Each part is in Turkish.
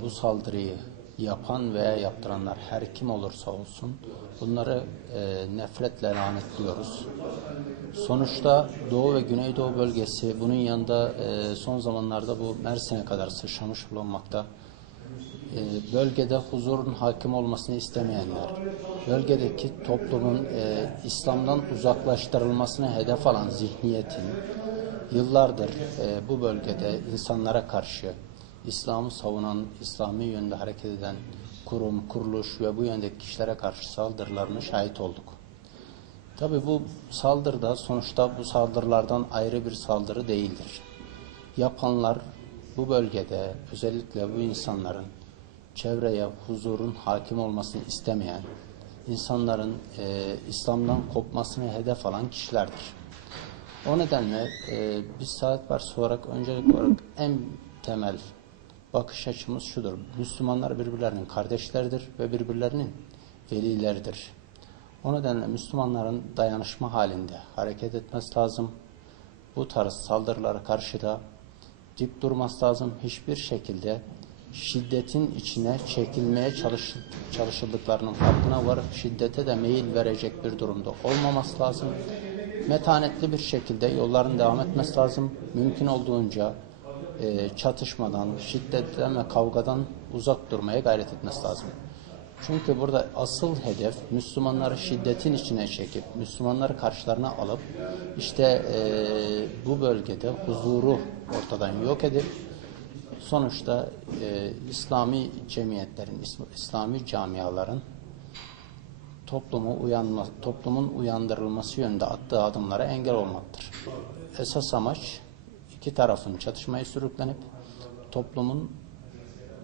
Bu saldırıyı yapan veya yaptıranlar her kim olursa olsun bunları nefretle lanetliyoruz. Sonuçta Doğu ve Güneydoğu bölgesi, bunun yanında son zamanlarda bu Mersin'e kadar sıçramış bulunmakta. Bölgede huzurun hakim olmasını istemeyenler, bölgedeki toplumun İslam'dan uzaklaştırılmasını hedef alan zihniyetin yıllardır bu bölgede insanlara karşı İslam'ı savunan, İslami yönde hareket eden kurum, kuruluş ve bu yöndeki kişilere karşı saldırılarına şahit olduk. Tabii bu saldırıda sonuçta bu saldırılardan ayrı bir saldırı değildir. Yapanlar bu bölgede özellikle bu insanların çevreye huzurun hakim olmasını istemeyen, insanların İslam'dan kopmasını hedef alan kişilerdir. O nedenle biz Saadet Partisi olarak öncelik olarak en temel bakış açımız şudur: Müslümanlar birbirlerinin kardeşleridir ve birbirlerinin velileridir. O nedenle Müslümanların dayanışma halinde hareket etmesi lazım. Bu tarz saldırılara karşı da dik durması lazım. Hiçbir şekilde şiddetin içine çekilmeye çalışıldıklarının farkına varıp şiddete de meyil verecek bir durumda olmaması lazım. Metanetli bir şekilde yolların devam etmesi lazım. Mümkün olduğunca çatışmadan, şiddetten ve kavgadan uzak durmaya gayret etmesi lazım. Çünkü burada asıl hedef Müslümanları şiddetin içine çekip, Müslümanları karşılarına alıp işte bu bölgede huzuru ortadan yok edip sonuçta İslami cemiyetlerin, İslami camiaların toplumun uyandırılması yönünde attığı adımlara engel olmaktır. Esas amaç iki tarafın çatışmaya sürüklenip toplumun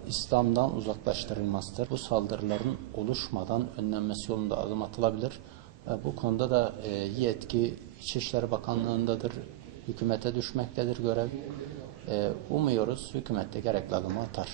İslam'dan uzaklaştırılmasıdır. Bu saldırıların oluşmadan önlenmesi yolunda adım atılabilir. Bu konuda da yetki İçişleri Bakanlığı'ndadır. Hükümete düşmektedir görev. Umuyoruz hükümet de gerekli adımı atar.